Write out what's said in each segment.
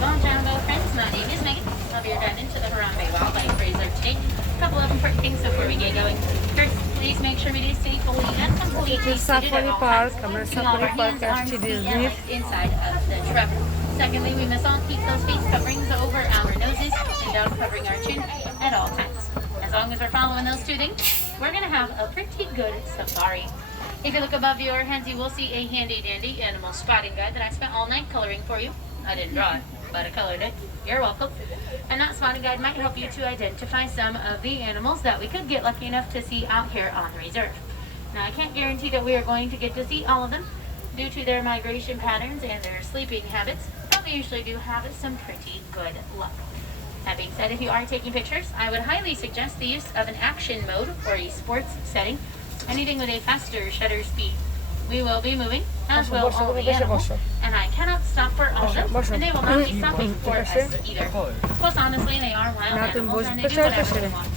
Bonjour, friends. My name is Megan. I'll be your guide into the Harambe Wildlife Reserve today. A couple of important things before we get going. First, please make sure we do safely and completely seated at all times. Keeping all of our hands, arms, feet, and legs inside of the truck. Secondly, we must all keep those face coverings over our noses and down covering our chin at all times. As long as we're following those two things, we're going to have a pretty good safari. If you look above your heads, you will see a handy-dandy animal spotting guide that I spent all night coloring for you. I didn't draw it, but I colored it. You're welcome. And that spotting guide might help you to identify some of the animals that we could get lucky enough to see out here on the reserve. Now, I can't guarantee that we are going to get to see all of them due to their migration patterns and their sleeping habits, but we usually do have some pretty good luck. That being said, if you are taking pictures, I would highly suggest the use of an action mode or a sports setting, anything with a faster shutter speed. We will be moving, as will all the animals, and I cannot stop for all of them, and they will not be stopping for us either. Plus, honestly, they are wild animals, and they do whatever they want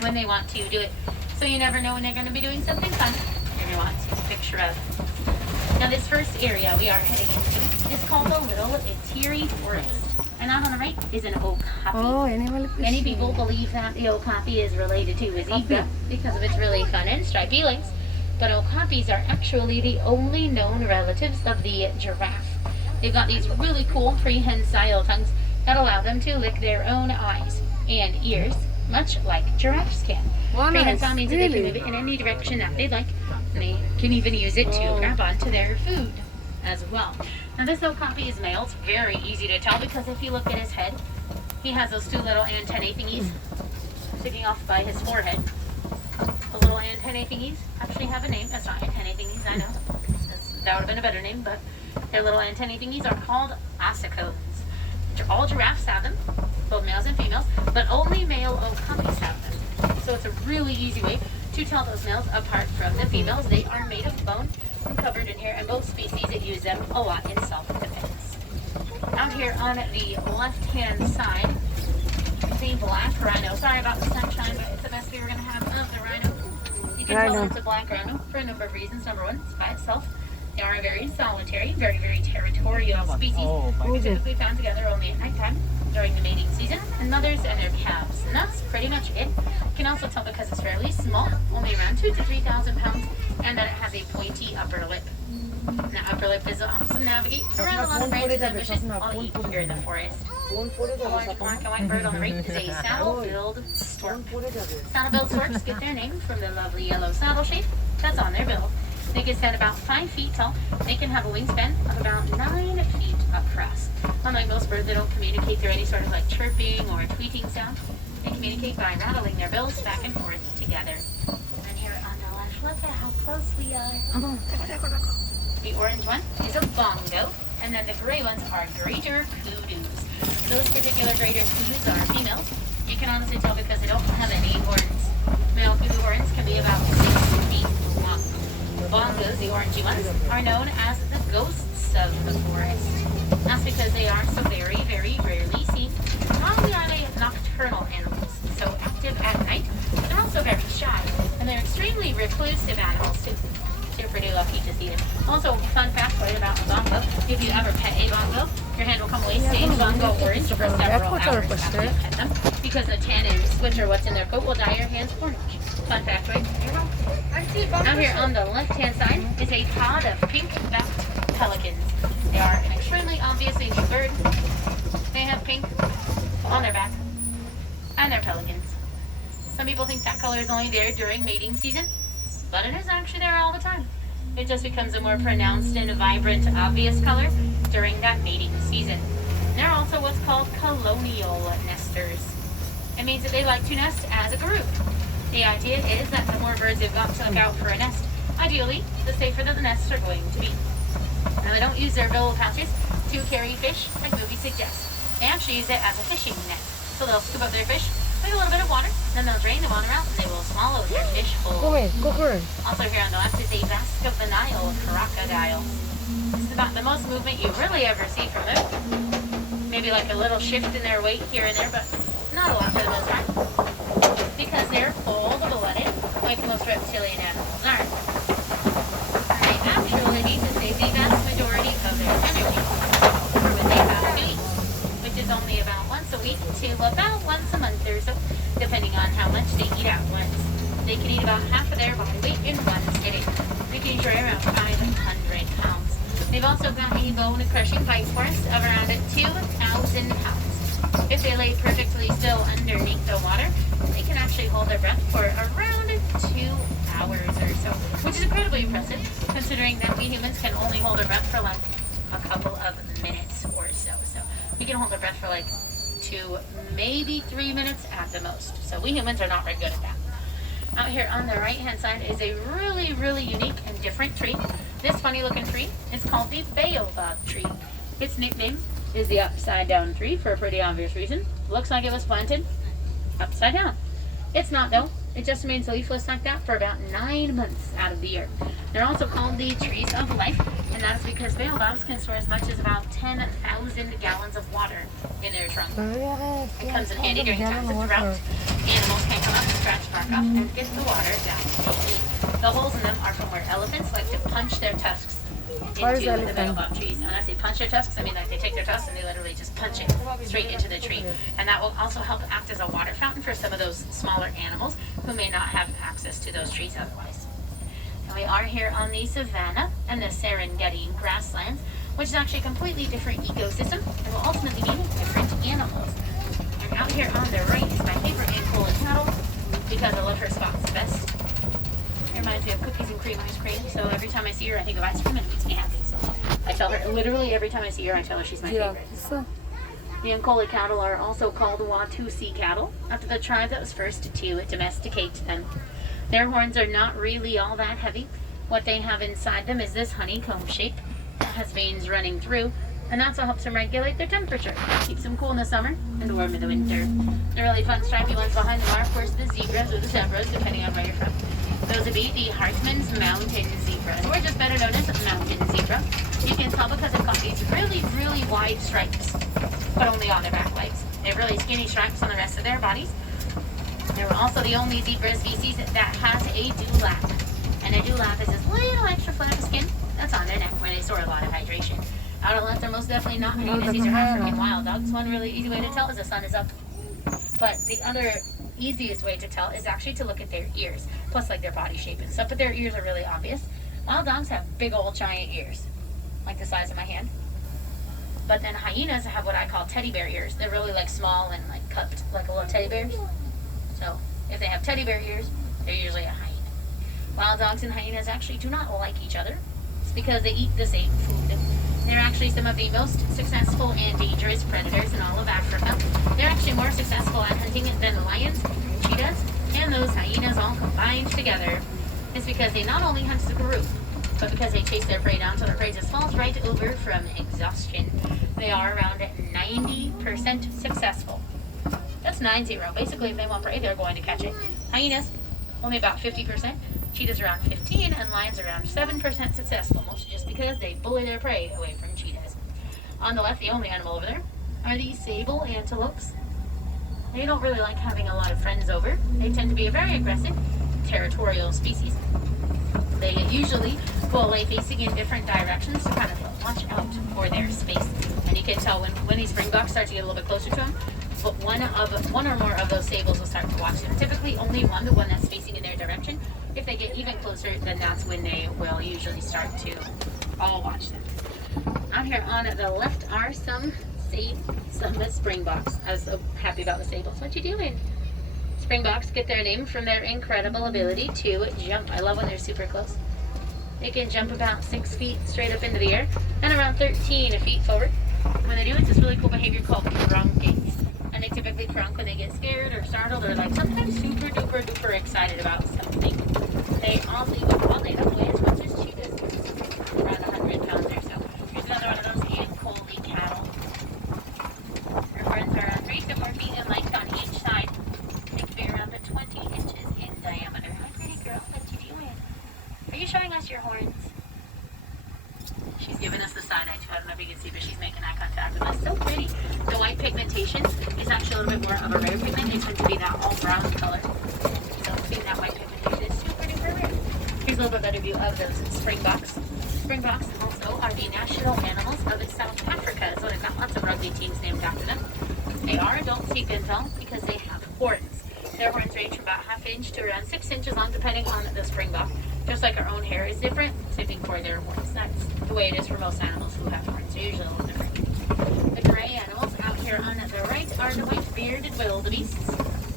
when they want to do it. So you never know when they're going to be doing something fun you're going to want to take a picture of. Now, this first area we are heading into is called the Little Itiri Forest. And out on the right is an okapi. Many people believe that the okapi is related to a zebra because of its really fun and stripy legs. But okapis are actually the only known relatives of the giraffe. They've got these really cool prehensile tongues that allow them to lick their own eyes and ears, much like giraffes can. Prehensile means that they can move it in any direction that they'd like, and they can even use it to grab onto their food as well. Now, this okapi is male. It's very easy to tell because if you look at his head, he has those two little antennae thingies sticking off by his forehead. The little antennae thingies actually have a name. That's not antennae thingies, I know. That would have been a better name, but their little antennae thingies are called ossicones. All giraffes have them, both males and females, but only male okapis have them. So it's a really easy way to tell those males apart from the females. They are made of bone and covered in hair, and both species use them a lot in self-defense. Out here on the left-hand side, the black rhino. Sorry about the sunshine, but it's the best we were going to have of the rhino. You can tell it's a black rhino for a number of reasons. Number one, it's by itself. They are a very solitary, very, very territorial species. They're typically found together only at nighttime during the mating season, and mothers and their calves. And that's pretty much it. You can also tell because it's fairly small, only around 2,000 to 3,000 pounds, and that it has a pointy upper lip. Now, upper lip is awesome to navigate around a lot of branches and bushes all eat here in the forest. The large black and white bird on the right is a saddle-billed stork. Saddle-billed storks get their name from the lovely yellow saddle shape that's on their bill. They can stand about 5 feet tall. They can have a wingspan of about 9 feet across. Unlike most birds, they don't communicate through any sort of like chirping or tweeting sound. They communicate by rattling their bills back and forth together. And here on the left, look at how close we are. The orange one is a bongo, and then the gray ones are greater koodoos. Those particular greater koodoos are females. You can honestly tell because they don't have any horns. Male kudu horns can be about 6 feet long. The bongos, the orangey ones, are known as the ghosts of the forest. That's because they are so very, very rarely seen. Not only are they nocturnal animals, so active at night, but they're also very shy, and they're extremely reclusive animals too. You're pretty lucky to see them. Also, fun factoid about a bongo, if you ever pet a bongo, your hand will come away staying bongo orange for several hours after you pet them, because the tan and switch or what's in their coat will dye your hands orange. Fun factoid. Out here on the left-hand side is a pod of pink-backed pelicans. They are an extremely obvious ancient bird. They have pink on their back, and they're pelicans. Some people think that color is only there during mating season, but it is actually there all the time. It just becomes a more pronounced and vibrant, obvious color during that mating season. They're also what's called colonial nesters. It means that they like to nest as a group. The idea is that the more birds they've got to look out for a nest, ideally, the safer the nests are going to be. Now, they don't use their bill pouches to carry fish like movies suggest. They actually use it as a fishing net. So they'll scoop up their fish with a little bit of water, then they'll drain the water out, and they will swallow their fish whole. Also here on the left is a Basque of the Nile crocodile. This is about the most movement you really ever see from them. Maybe like a little shift in their weight here and there, but not a lot for the most part. Because they're cold-blooded, like most reptilian animals are. And they actually need to save the vast majority of their energy for when they have to eat. or so, depending on how much they eat at once. They can eat about half of their body weight in one sitting, making sure around 500 pounds. They've also got a bone crushing bite force of around 2,000 pounds. If they lay perfectly still underneath the water, they can actually hold their breath for around 2 hours or so, which is incredibly impressive considering that we humans can only hold our breath for like a couple of minutes or so. So we can hold our breath for like 2, maybe 3 minutes at the most. So we humans are not very good at that. Out here on the right hand side is a really, really unique and different tree. This funny looking tree is called the Baobab Tree. Its nickname is the upside down tree for a pretty obvious reason. Looks like it was planted upside down. It's not though. It just remains leafless like that for about 9 months out of the year. They're also called the trees of life, and that's because baobabs can store as much as about 10,000 gallons of water in their trunk. It comes in handy during times of drought. Animals can come up and scratch bark off and get the water down. The holes in them are from where elephants like to punch their tusks into the baobab trees. And I say punch their tusks, I mean like they take their tusks and they literally just punch it straight into the tree. And that will also help act as a water fountain for some of those smaller animals who may not have access to those trees otherwise. And we are here on the savanna and the Serengeti grasslands, which is actually a completely different ecosystem and will ultimately mean different animals. And out here on the right is my favorite Angola cattle because I love her spots the best. It reminds me of cookies and cream ice cream, so every time I see her I think of ice cream and it makes me happy. So I tell her, literally every time I see her I tell her she's my favorite. The Angola cattle are also called Watusi cattle, after the tribe that was first to domesticate them. Their horns are not really all that heavy. What they have inside them is this honeycomb shape that has veins running through, and that's what helps them regulate their temperature. Keeps them cool in the summer and warm in the winter. The really fun stripy ones behind them are, of course, the zebras or the zebras, depending on where you're from. Those would be the Hartman's mountain zebras, or just better known as mountain zebra. You can tell because they've got these really, really wide stripes, but only on their back legs. They have really skinny stripes on the rest of their bodies. They're also the only zebra species that has a dewlap. And a dewlap is this little extra flap of skin that's on their neck where they store a lot of hydration. Out of left, they're most definitely not hyenas. These are African wild dogs. One really easy way to tell is the sun is up. But the other easiest way to tell is actually to look at their ears, plus like their body shape and stuff. But their ears are really obvious. Wild dogs have big old giant ears, like the size of my hand. But then hyenas have what I call teddy bear ears. They're really like small and like cupped, like little teddy bears. So if they have teddy bear ears, they're usually a hyena. Wild dogs and hyenas actually do not like each other. It's because they eat the same food. They're actually some of the most successful and dangerous predators in all of Africa. They're actually more successful at hunting than lions, cheetahs, and those hyenas all combined together. It's because they not only hunt as a group, but because they chase their prey down until their prey just falls right over from exhaustion. They are around 90% successful. That's 90. Basically, if they want prey, they're going to catch it. Hyenas, only about 50%. Cheetahs around 15%, and lions around 7% successful, mostly just because they bully their prey away from cheetahs. On the left, the only animal over there, are the Sable Antelopes. They don't really like having a lot of friends over. They tend to be a very aggressive, territorial species. They usually go away facing in different directions to kind of watch out for their space. And you can tell when these springboks start to get a little bit closer to them, but one or more of those sables will start to watch them. Typically only one, the one that's facing in their direction. If they get even closer, then that's when they will usually start to all watch them. Out here on the left are some springboks. I was so happy about the sables. What you doing? Springboks get their name from their incredible ability to jump. I love when they're super close. They can jump about 6 feet straight up into the air and around 13 feet forward. When they do, it's this really cool behavior called crunking. And they typically crunk when they get scared or startled or like sometimes super duper duper excited about something. They oddly don't weigh as much as cheetahs, around 100 pounds or so. Here's another one of those Angola cattle. Their horns are 3 to 4 feet in length on each side. They can be around 20 inches in diameter. Hi, pretty girl. What you doing? Are you showing us your horns? She's giving us the side eye too. I don't know if you can see, but she's making eye contact with us. So pretty. The white pigmentation is actually a little bit more of a rare pigment. They tend to be that all brown color. So seeing that white pigmentation is super duper rare. Here's a little bit better view of those springboks. Springboks also are the national animals of South Africa. So they've got lots of rugby teams named after them. They are adult sea pintail because they have Their horns range from about ½ inch to around 6 inches long, depending on the springbok. Just like our own hair is different, same thing for their horns. That's the way it is for most animals who have horns. They're usually a little different. The gray animals out here on the right are the white-bearded wildebees.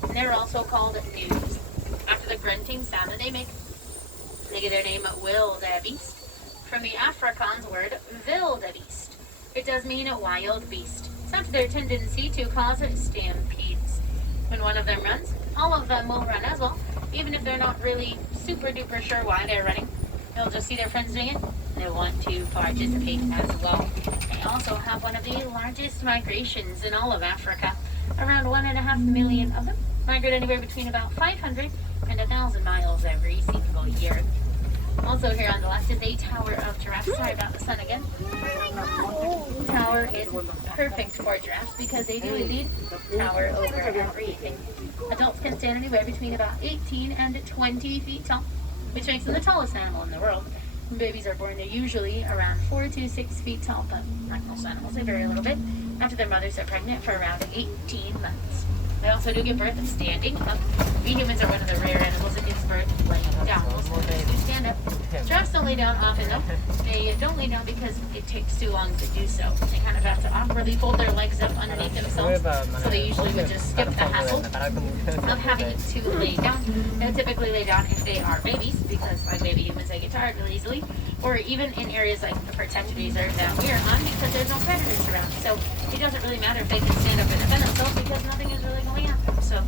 And they're also called news. After the grunting sound that they make, they get their name wildebeest from the Afrikaans word wildebeest. It does mean a wild beast. It's after their tendency to cause stampedes. When one of them runs, all of them will run as well, even if they're not really super duper sure why they're running. They'll just see their friends doing it, and they want to participate as well. They also have one of the largest migrations in all of Africa. Around 1.5 million of them migrate anywhere between about 500 and 1,000 miles every single year. Also here on the left is a tower of giraffes. Sorry about the sun again. Tower is perfect for giraffes because they do indeed tower over everything. Adults can stand anywhere between about 18 and 20 feet tall, which makes them the tallest animal in the world. When babies are born, they're usually around 4 to 6 feet tall, but like most animals, they vary a little bit after their mothers are pregnant for around 18 months. They also do give birth standing up. We humans are one of the rare animals that gives birth laying down. Most babies do stand up. Giraffes don't lay down often though. They don't lay down because it takes too long to do so. They kind of have to awkwardly fold their legs up underneath themselves. So they usually would just skip the hassle of having to lay down. They'll typically lay down if they are babies because like baby humans they get tired really easily. Or even in areas like the protected reserve that we are on because there's no predators around. So it doesn't really matter if they can stand up and defend themselves because nothing is really going at them. So